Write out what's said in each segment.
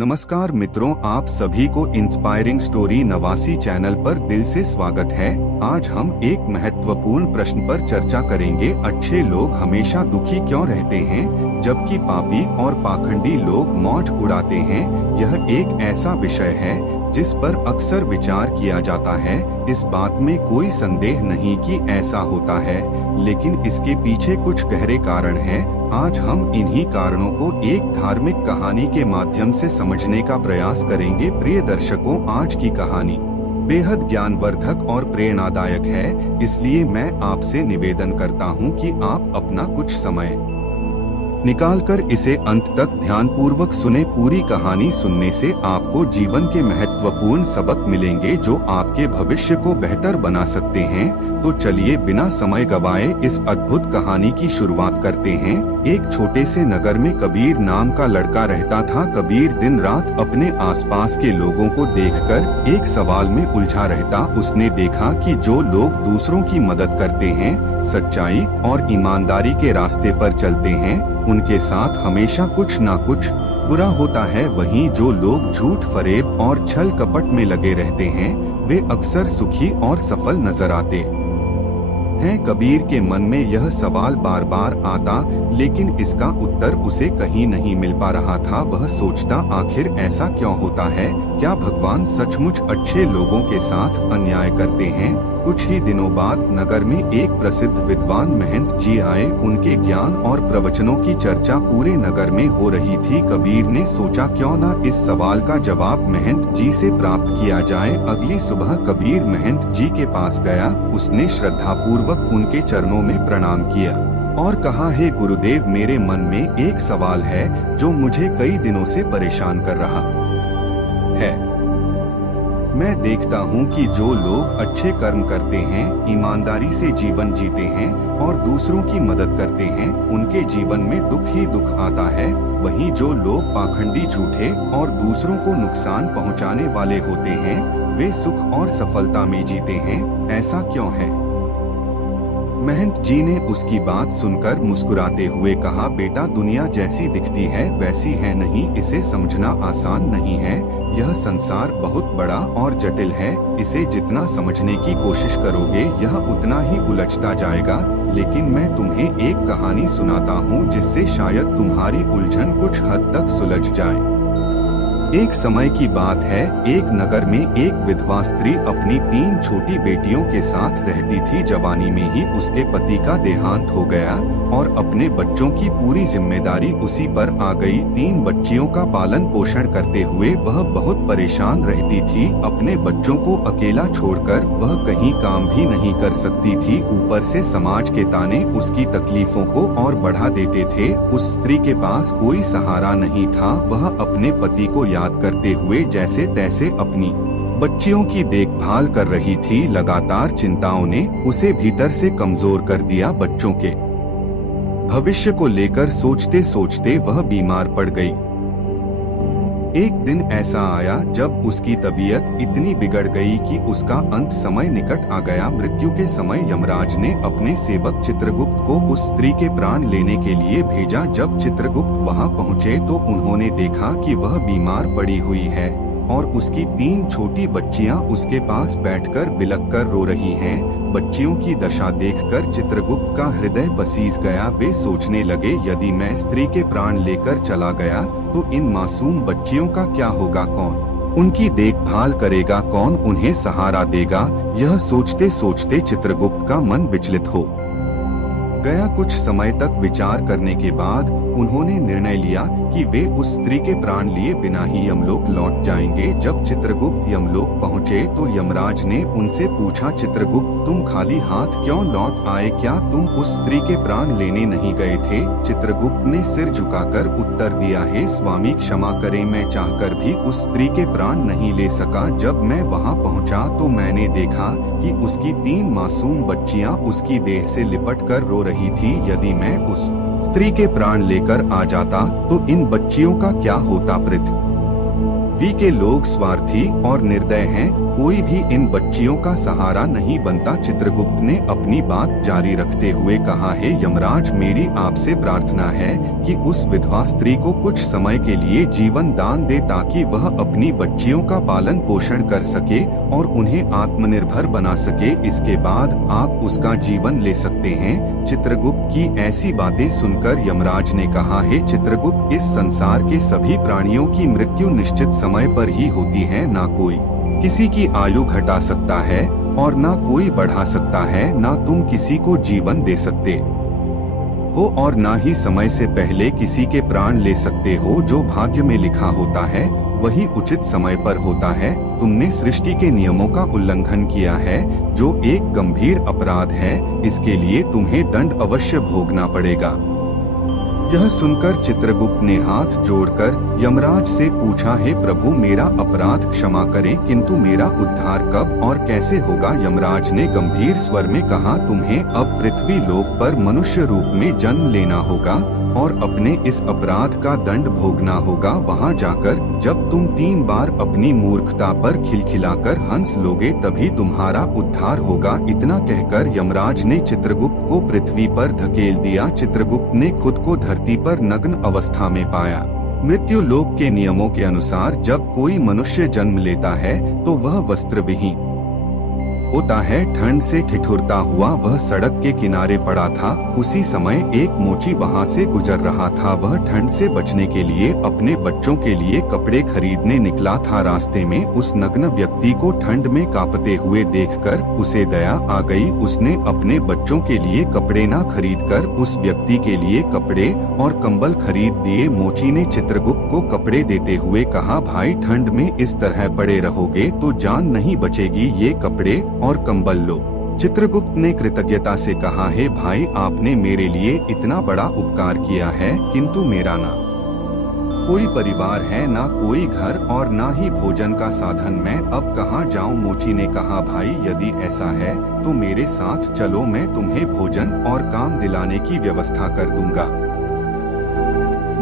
नमस्कार मित्रों, आप सभी को इंस्पायरिंग स्टोरी 89 चैनल पर दिल से स्वागत है। आज हम एक महत्वपूर्ण प्रश्न पर चर्चा करेंगे। अच्छे लोग हमेशा दुखी क्यों रहते हैं, जबकि पापी और पाखंडी लोग मौज उड़ाते हैं। यह एक ऐसा विषय है जिस पर अक्सर विचार किया जाता है। इस बात में कोई संदेह नहीं कि ऐसा होता है, लेकिन इसके पीछे कुछ गहरे कारण हैं। आज हम इन्हीं कारणों को एक धार्मिक कहानी के माध्यम से समझने का प्रयास करेंगे। प्रिय दर्शकों, आज की कहानी बेहद ज्ञानवर्धक और प्रेरणादायक है, इसलिए मैं आपसे निवेदन करता हूं कि आप अपना कुछ समय निकालकर इसे अंत तक ध्यानपूर्वक सुने। पूरी कहानी सुनने से आपको जीवन के महत्वपूर्ण सबक मिलेंगे जो आपके भविष्य को बेहतर बना सकते हैं। तो चलिए बिना समय गवाए इस अद्भुत कहानी की शुरुआत करते हैं। एक छोटे से नगर में कबीर नाम का लड़का रहता था। कबीर दिन रात अपने आसपास के लोगों को देखकर एक सवाल में उलझा रहता। उसने देखा कि जो लोग दूसरों की मदद करते हैं, सच्चाई और ईमानदारी के रास्ते पर चलते हैं, उनके साथ हमेशा कुछ ना कुछ बुरा होता है। वहीं जो लोग झूठ फरेब और छल कपट में लगे रहते हैं, वे अक्सर सुखी और सफल नजर आते हैं। कबीर के मन में यह सवाल बार बार आता, लेकिन इसका उत्तर उसे कहीं नहीं मिल पा रहा था। वह सोचता, आखिर ऐसा क्यों होता है? क्या भगवान सचमुच अच्छे लोगों के साथ अन्याय करते हैं? कुछ ही दिनों बाद नगर में एक प्रसिद्ध विद्वान महंत जी आए। उनके ज्ञान और प्रवचनों की चर्चा पूरे नगर में हो रही थी। कबीर ने सोचा, क्यों न इस सवाल का जवाब महंत जी से प्राप्त किया जाए। अगली सुबह कबीर महंत जी के पास गया। उसने श्रद्धापूर्वक उनके चरणों में प्रणाम किया और कहा, हे गुरुदेव, मेरे मन में एक सवाल है जो मुझे कई दिनों से परेशान कर रहा है। मैं देखता हूँ कि जो लोग अच्छे कर्म करते हैं, ईमानदारी से जीवन जीते हैं और दूसरों की मदद करते हैं, उनके जीवन में दुख ही दुख आता है। वहीं जो लोग पाखंडी, झूठे और दूसरों को नुकसान पहुँचाने वाले होते हैं, वे सुख और सफलता में जीते हैं। ऐसा क्यों है? महंत जी ने उसकी बात सुनकर मुस्कुराते हुए कहा, बेटा, दुनिया जैसी दिखती है वैसी है नहीं। इसे समझना आसान नहीं है। यह संसार बहुत बड़ा और जटिल है। इसे जितना समझने की कोशिश करोगे, यह उतना ही उलझता जाएगा। लेकिन मैं तुम्हें एक कहानी सुनाता हूँ जिससे शायद तुम्हारी उलझन कुछ हद तक सुलझ जाए। एक समय की बात है। एक नगर में एक विधवा स्त्री अपनी 3 छोटी बेटियों के साथ रहती थी। जवानी में ही उसके पति का देहांत हो गया और अपने बच्चों की पूरी जिम्मेदारी उसी पर आ गई। 3 बच्चियों का पालन पोषण करते हुए वह बहुत परेशान रहती थी। अपने बच्चों को अकेला छोड़कर वह कहीं काम भी नहीं कर सकती थी। ऊपर से समाज के ताने उसकी तकलीफों को और बढ़ा देते थे। उस स्त्री के पास कोई सहारा नहीं था। वह अपने पति को याद करते हुए जैसे तैसे अपनी बच्चियों की देखभाल कर रही थी। लगातार चिंताओं ने उसे भीतर से कमजोर कर दिया। बच्चों के भविष्य को लेकर सोचते सोचते वह बीमार पड़ गई। एक दिन ऐसा आया जब उसकी तबीयत इतनी बिगड़ गई कि उसका अंत समय निकट आ गया। मृत्यु के समय यमराज ने अपने सेवक चित्रगुप्त को उस स्त्री के प्राण लेने के लिए भेजा। जब चित्रगुप्त वहां पहुंचे तो उन्होंने देखा कि वह बीमार पड़ी हुई है और उसकी 3 छोटी बच्चियां उसके पास बैठकर बिलखकर रो रही हैं। बच्चियों की दशा देखकर चित्रगुप्त का हृदय पसीज गया। वे सोचने लगे, यदि मैं स्त्री के प्राण लेकर चला गया तो इन मासूम बच्चियों का क्या होगा? कौन उनकी देखभाल करेगा? कौन उन्हें सहारा देगा? यह सोचते सोचते चित्रगुप्त का मन विचलित हो गया। कुछ समय तक विचार करने के बाद उन्होंने निर्णय लिया कि वे उस स्त्री के प्राण लिए बिना ही यमलोक लौट जाएंगे। जब चित्रगुप्त यमलोक पहुँचे तो यमराज ने उनसे पूछा, चित्रगुप्त, तुम खाली हाथ क्यों लौट आए? क्या तुम उस स्त्री के प्राण लेने नहीं गए थे? चित्रगुप्त ने सिर झुकाकर उत्तर दिया, हे स्वामी, क्षमा करें, मैं चाहकर भी उस स्त्री के प्राण नहीं ले सका। जब मैं वहां पहुंचा तो मैंने देखा कि उसकी 3 मासूम बच्चियां उसकी देह से लिपट कर रो रही थी। यदि मैं उस स्त्री के प्राण लेकर आ जाता तो इन बच्चियों का क्या होता? पृथ्वी के लोग स्वार्थी और निर्दय हैं। कोई भी इन बच्चियों का सहारा नहीं बनता। चित्रगुप्त ने अपनी बात जारी रखते हुए कहा, हे यमराज, मेरी आपसे प्रार्थना है कि उस विधवा स्त्री को कुछ समय के लिए जीवन दान दे ताकि वह अपनी बच्चियों का पालन पोषण कर सके और उन्हें आत्मनिर्भर बना सके। इसके बाद आप उसका जीवन ले सकते हैं। चित्रगुप्त की ऐसी बातें सुनकर यमराज ने कहा, हे चित्रगुप्त, इस संसार के सभी प्राणियों की मृत्यु निश्चित समय पर ही होती है। ना कोई किसी की आयु घटा सकता है और ना कोई बढ़ा सकता है। ना तुम किसी को जीवन दे सकते हो और ना ही समय से पहले किसी के प्राण ले सकते हो। जो भाग्य में लिखा होता है वही उचित समय पर होता है। तुमने सृष्टि के नियमों का उल्लंघन किया है, जो एक गंभीर अपराध है। इसके लिए तुम्हें दंड अवश्य भोगना पड़ेगा। यह सुनकर चित्रगुप्त ने हाथ जोड़कर यमराज से पूछा, हे प्रभु, मेरा अपराध क्षमा करें, किंतु मेरा उद्धार कब और कैसे होगा? यमराज ने गंभीर स्वर में कहा, तुम्हें अब पृथ्वी लोक पर मनुष्य रूप में जन्म लेना होगा और अपने इस अपराध का दंड भोगना होगा। वहां जाकर जब तुम 3 बार अपनी मूर्खता पर खिलखिलाकर हंस लोगे तभी तुम्हारा उद्धार होगा। इतना कहकर यमराज ने चित्रगुप्त को पृथ्वी पर धकेल दिया। चित्रगुप्त ने खुद को धरती पर नग्न अवस्था में पाया। मृत्यु लोक के नियमों के अनुसार जब कोई मनुष्य जन्म लेता है तो वह वस्त्र विहीन होता है। ठंड से ठिठुरता हुआ वह सड़क के किनारे पड़ा था। उसी समय एक मोची वहां से गुजर रहा था। वह ठंड से बचने के लिए अपने बच्चों के लिए कपड़े खरीदने निकला था। रास्ते में उस नग्न व्यक्ति को ठंड में कांपते हुए देखकर उसे दया आ गई। उसने अपने बच्चों के लिए कपड़े न खरीदकर उस व्यक्ति के लिए कपड़े और कंबल खरीद दिए। मोची ने चित्रगुप्त को कपड़े देते हुए कहा, भाई, ठंड में इस तरह पड़े रहोगे तो जान नहीं बचेगी। ये कपड़े और कंबल लो। चित्रगुप्त ने कृतज्ञता से कहा, हे भाई, आपने मेरे लिए इतना बड़ा उपकार किया है, किंतु मेरा ना कोई परिवार है, ना कोई घर और ना ही भोजन का साधन। मैं अब कहाँ जाऊँ? मोची ने कहा, भाई, यदि ऐसा है तो मेरे साथ चलो, मैं तुम्हें भोजन और काम दिलाने की व्यवस्था कर दूंगा।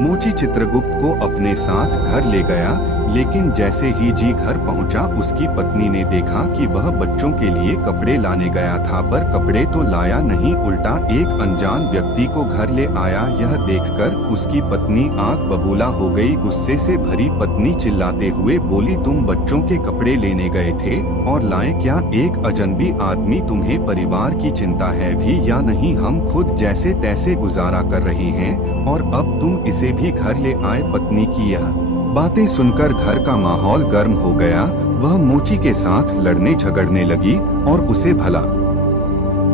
मोची चित्रगुप्त को अपने साथ घर ले गया, लेकिन जैसे ही जी घर पहुंचा उसकी पत्नी ने देखा कि वह बच्चों के लिए कपड़े लाने गया था, पर कपड़े तो लाया नहीं, उल्टा एक अनजान व्यक्ति को घर ले आया। यह देखकर उसकी पत्नी आग बबूला हो गई। गुस्से से भरी पत्नी चिल्लाते हुए बोली, तुम बच्चों के कपड़े लेने गए थे और लाए क्या? एक अजनबी आदमी, तुम्हें परिवार की चिंता है भी या नहीं? हम खुद जैसे तैसे गुजारा कर रहे हैं और अब तुम इसे भी घर ले आए। पत्नी की यह बातें सुनकर घर का माहौल गर्म हो गया। वह मोची के साथ लड़ने झगड़ने लगी और उसे भला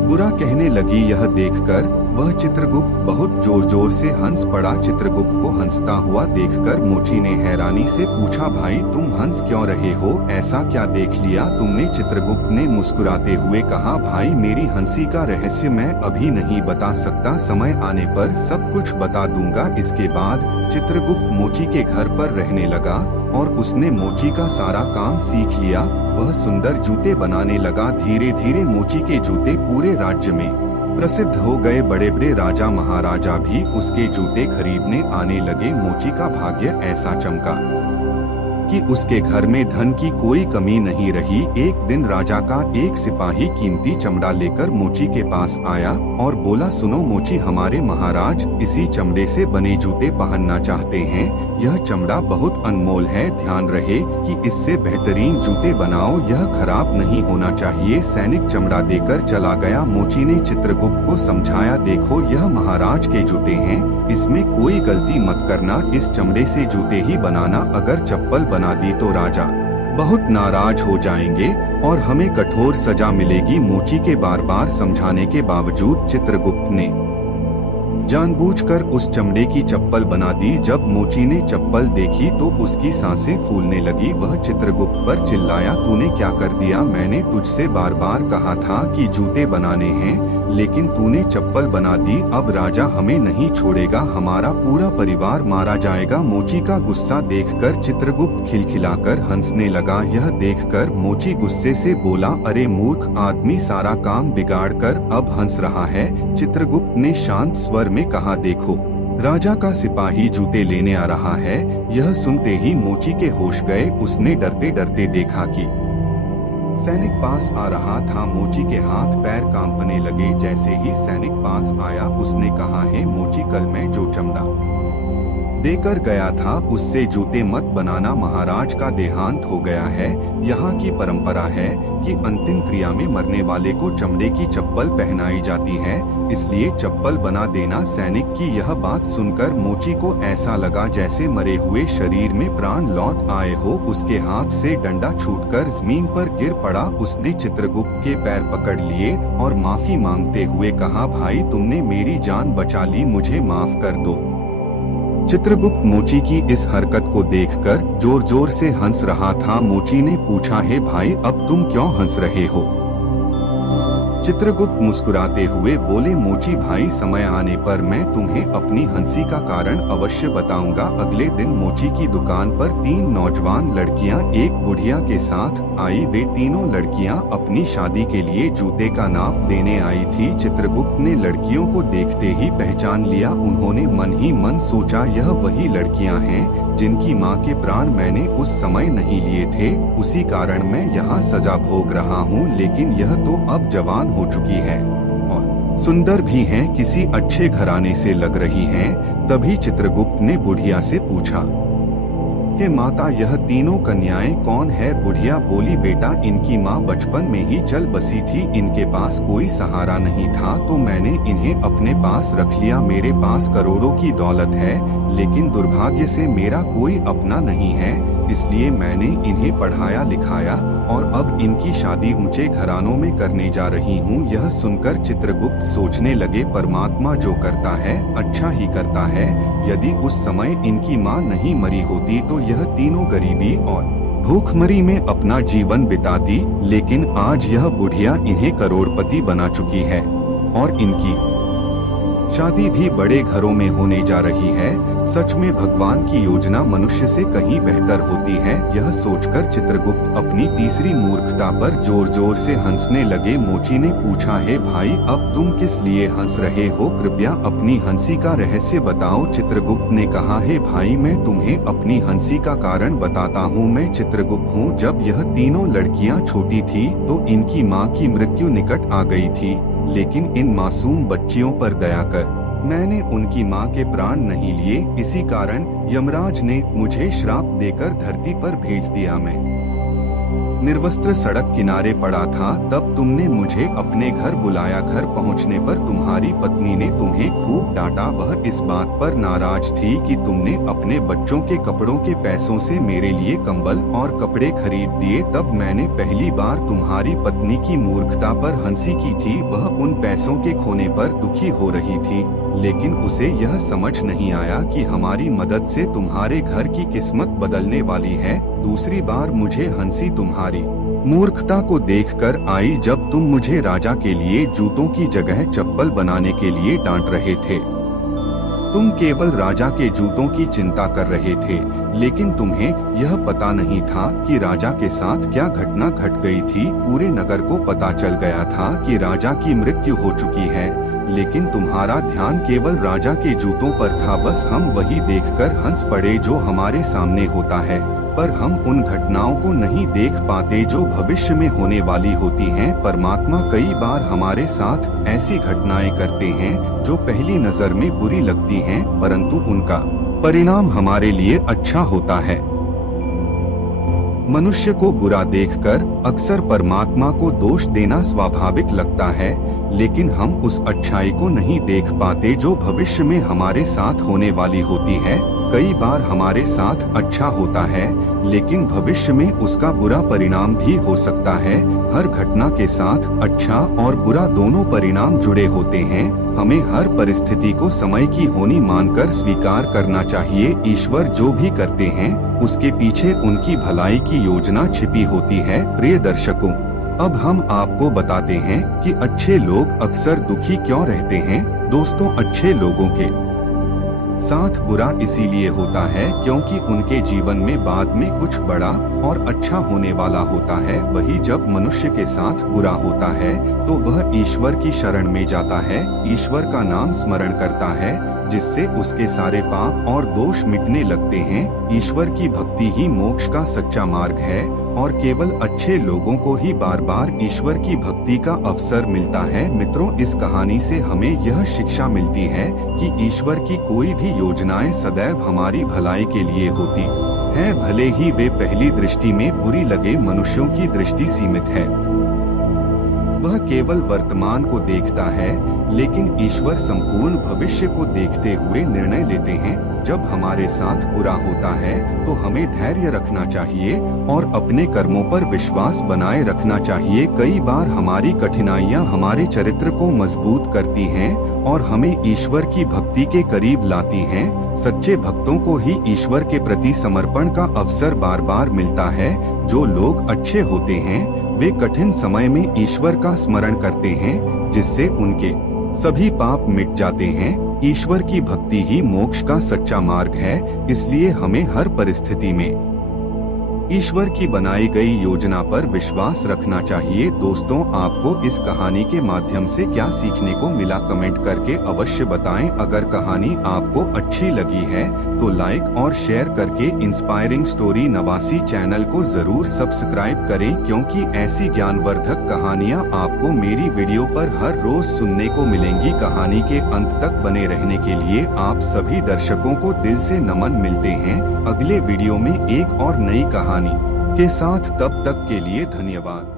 बुरा कहने लगी। यह देखकर वह चित्रगुप्त बहुत जोर जोर से हंस पड़ा। चित्रगुप्त को हंसता हुआ देखकर मोची ने हैरानी से पूछा, भाई, तुम हंस क्यों रहे हो? ऐसा क्या देख लिया तुमने? चित्रगुप्त ने मुस्कुराते हुए कहा, भाई, मेरी हंसी का रहस्य मैं अभी नहीं बता सकता, समय आने पर सब कुछ बता दूंगा। इसके बाद चित्रगुप्त मोची के घर पर रहने लगा और उसने मोची का सारा काम सीख लिया। वह सुंदर जूते बनाने लगा। धीरे धीरे मोची के जूते पूरे राज्य में प्रसिद्ध हो गए। बड़े बड़े राजा महाराजा भी उसके जूते खरीदने आने लगे। मोची का भाग्य ऐसा चमका कि उसके घर में धन की कोई कमी नहीं रही। एक दिन राजा का एक सिपाही कीमती चमड़ा लेकर मोची के पास आया और बोला, सुनो मोची, हमारे महाराज इसी चमड़े से बने जूते पहनना चाहते हैं। यह चमड़ा बहुत अनमोल है, ध्यान रहे कि इससे बेहतरीन जूते बनाओ, यह खराब नहीं होना चाहिए। सैनिक चमड़ा देकर चला गया। मोची ने चित्रगुप्त को समझाया, देखो, यह महाराज के जूते हैं, इसमें कोई गलती मत करना, इस चमड़े से जूते ही बनाना। अगर चप्पल बना दी तो राजा बहुत नाराज हो जाएंगे और हमें कठोर सजा मिलेगी। मोची के बार बार समझाने के बावजूद चित्रगुप्त ने जानबूझकर उस चमड़े की चप्पल बना दी। जब मोची ने चप्पल देखी तो उसकी सांसें फूलने लगी। वह चित्रगुप्त पर चिल्लाया, तूने क्या कर दिया? मैंने तुझसे बार बार कहा था कि जूते बनाने हैं, लेकिन तूने चप्पल बना दी। अब राजा हमें नहीं छोड़ेगा, हमारा पूरा परिवार मारा जाएगा। मोची का गुस्सा देखकर चित्रगुप्त खिलखिलाकर हंसने लगा। यह देखकर मोची गुस्से से बोला, अरे मूर्ख आदमी, सारा काम बिगाड़ कर अब हंस रहा है। चित्रगुप्त ने शांत स्वर में कहा, देखो, राजा का सिपाही जूते लेने आ रहा है। यह सुनते ही मोची के होश गए। उसने डरते डरते देखा कि सैनिक पास आ रहा था। मोची के हाथ पैर कांपने लगे। जैसे ही सैनिक पास आया उसने कहा, है मोची, कल मैं जो चमड़ा देकर गया था उससे जूते मत बनाना, महाराज का देहांत हो गया है। यहाँ की परंपरा है कि अंतिम क्रिया में मरने वाले को चमड़े की चप्पल पहनाई जाती है, इसलिए चप्पल बना देना। सैनिक की यह बात सुनकर मोची को ऐसा लगा जैसे मरे हुए शरीर में प्राण लौट आए हो। उसके हाथ से डंडा छूटकर जमीन पर गिर पड़ा। उसने चित्रगुप्त के पैर पकड़ लिए और माफी मांगते हुए कहा, भाई तुमने मेरी जान बचा ली, मुझे माफ कर दो। चित्रगुप्त मोची की इस हरकत को देखकर जोर जोर से हंस रहा था। मोची ने पूछा, है भाई अब तुम क्यों हंस रहे हो? चित्रगुप्त मुस्कुराते हुए बोले, मोची भाई, समय आने पर मैं तुम्हें अपनी हंसी का कारण अवश्य बताऊंगा। अगले दिन मोची की दुकान पर 3 नौजवान लड़कियां एक बुढ़िया के साथ आई। वे तीनों लड़कियां अपनी शादी के लिए जूते का नाप देने आई थी। चित्रगुप्त ने लड़कियों को देखते ही पहचान लिया। उन्होंने मन ही मन सोचा, यह वही लड़कियां हैं जिनकी मां के प्राण मैंने उस समय नहीं लिए थे, उसी कारण मैं यहाँ सजा भोग रहा हूँ। लेकिन यह तो अब जवान हो चुकी है और सुंदर भी हैं, किसी अच्छे घराने से लग रही हैं। तभी चित्रगुप्त ने बुढ़िया से पूछा कि माता, यह तीनों कन्याएं कौन है? बुढ़िया बोली, बेटा इनकी माँ बचपन में ही चल बसी थी, इनके पास कोई सहारा नहीं था तो मैंने इन्हें अपने पास रख लिया। मेरे पास करोड़ों की दौलत है लेकिन दुर्भाग्य से मेरा कोई अपना नहीं है, इसलिए मैंने इन्हें पढ़ाया लिखाया और अब इनकी शादी ऊंचे घरानों में करने जा रही हूँ। यह सुनकर चित्रगुप्त सोचने लगे, परमात्मा जो करता है अच्छा ही करता है। यदि उस समय इनकी माँ नहीं मरी होती तो यह तीनों गरीबी और भूखमरी में अपना जीवन बिताती, लेकिन आज यह बुढ़िया इन्हें करोड़पति बना चुकी है और इनकी शादी भी बड़े घरों में होने जा रही है। सच में भगवान की योजना मनुष्य से कहीं बेहतर होती है। यह सोचकर चित्रगुप्त अपनी तीसरी मूर्खता पर जोर जोर से हंसने लगे। मोची ने पूछा, है भाई अब तुम किस लिए हंस रहे हो? कृपया अपनी हंसी का रहस्य बताओ। चित्रगुप्त ने कहा, है भाई मैं तुम्हें अपनी हंसी का कारण बताता हूँ। मैं चित्रगुप्त हूँ। जब यह तीनों लड़कियाँ छोटी थी तो इनकी माँ की मृत्यु निकट आ गई थी, लेकिन इन मासूम बच्चियों पर दया कर मैंने उनकी माँ के प्राण नहीं लिए। इसी कारण यमराज ने मुझे श्राप देकर धरती पर भेज दिया। मैं निर्वस्त्र सड़क किनारे पड़ा था, तब तुमने मुझे अपने घर बुलाया। घर पहुंचने पर तुम्हारी पत्नी ने तुम्हें खूब डांटा। वह इस बात पर नाराज थी कि तुमने अपने बच्चों के कपड़ों के पैसों से मेरे लिए कंबल और कपड़े खरीद दिए। तब मैंने पहली बार तुम्हारी पत्नी की मूर्खता पर हंसी की थी। वह उन पैसों के खोने पर दुखी हो रही थी, लेकिन उसे यह समझ नहीं आया कि हमारी मदद से तुम्हारे घर की किस्मत बदलने वाली है। दूसरी बार मुझे हंसी तुम्हारी मूर्खता को देखकर आई जब तुम मुझे राजा के लिए जूतों की जगह चप्पल बनाने के लिए डांट रहे थे। तुम केवल राजा के जूतों की चिंता कर रहे थे, लेकिन तुम्हें यह पता नहीं था कि राजा के साथ क्या घटना घट गई थी। पूरे नगर को पता चल गया था कि राजा की मृत्यु हो चुकी है, लेकिन तुम्हारा ध्यान केवल राजा के जूतों पर था। बस हम वही देखकर हंस पड़े जो हमारे सामने होता है, पर हम उन घटनाओं को नहीं देख पाते जो भविष्य में होने वाली होती हैं। परमात्मा कई बार हमारे साथ ऐसी घटनाएं करते हैं जो पहली नजर में बुरी लगती हैं, परंतु उनका परिणाम हमारे लिए अच्छा होता है। मनुष्य को बुरा देखकर अक्सर परमात्मा को दोष देना स्वाभाविक लगता है, लेकिन हम उस अच्छाई को नहीं देख पाते जो भविष्य में हमारे साथ होने वाली होती है। कई बार हमारे साथ अच्छा होता है, लेकिन भविष्य में उसका बुरा परिणाम भी हो सकता है। हर घटना के साथ अच्छा और बुरा दोनों परिणाम जुड़े होते हैं। हमें हर परिस्थिति को समय की होनी मानकर स्वीकार करना चाहिए। ईश्वर जो भी करते हैं उसके पीछे उनकी भलाई की योजना छिपी होती है। प्रिय दर्शकों, अब हम आपको बताते हैं कि अच्छे लोग अक्सर दुखी क्यों रहते हैं। दोस्तों, अच्छे लोगों के साथ बुरा इसीलिए होता है क्योंकि उनके जीवन में बाद में कुछ बड़ा और अच्छा होने वाला होता है। वही जब मनुष्य के साथ बुरा होता है तो वह ईश्वर की शरण में जाता है, ईश्वर का नाम स्मरण करता है, जिससे उसके सारे पाप और दोष मिटने लगते हैं। ईश्वर की भक्ति ही मोक्ष का सच्चा मार्ग है और केवल अच्छे लोगों को ही बार बार ईश्वर की भक्ति का अवसर मिलता है। मित्रों, इस कहानी से हमें यह शिक्षा मिलती है कि ईश्वर की कोई भी योजनाएं सदैव हमारी भलाई के लिए होती है, भले ही वे पहली दृष्टि में बुरी लगे। मनुष्यों की दृष्टि सीमित है, वह केवल वर्तमान को देखता है, लेकिन ईश्वर संपूर्ण भविष्य को देखते हुए निर्णय लेते हैं। जब हमारे साथ बुरा होता है तो हमें धैर्य रखना चाहिए और अपने कर्मों पर विश्वास बनाए रखना चाहिए। कई बार हमारी कठिनाइयां हमारे चरित्र को मजबूत करती हैं और हमें ईश्वर की भक्ति के करीब लाती हैं। सच्चे भक्तों को ही ईश्वर के प्रति समर्पण का अवसर बार बार मिलता है। जो लोग अच्छे होते हैं वे कठिन समय में ईश्वर का स्मरण करते हैं, जिससे उनके सभी पाप मिट जाते हैं। ईश्वर की भक्ति ही मोक्ष का सच्चा मार्ग है, इसलिए हमें हर परिस्थिति में ईश्वर की बनाई गई योजना पर विश्वास रखना चाहिए। दोस्तों, आपको इस कहानी के माध्यम से क्या सीखने को मिला, कमेंट करके अवश्य बताएं। अगर कहानी आपको अच्छी लगी है तो लाइक और शेयर करके इंस्पायरिंग स्टोरी नवासी चैनल को जरूर सब्सक्राइब करें, क्योंकि ऐसी ज्ञानवर्धक कहानियां आपको मेरी वीडियो पर हर रोज सुनने को मिलेंगी। कहानी के अंत तक बने रहने के लिए आप सभी दर्शकों को दिल से नमन। मिलते हैं अगले वीडियो में एक और नई कहानी के साथ, तब तक के लिए धन्यवाद।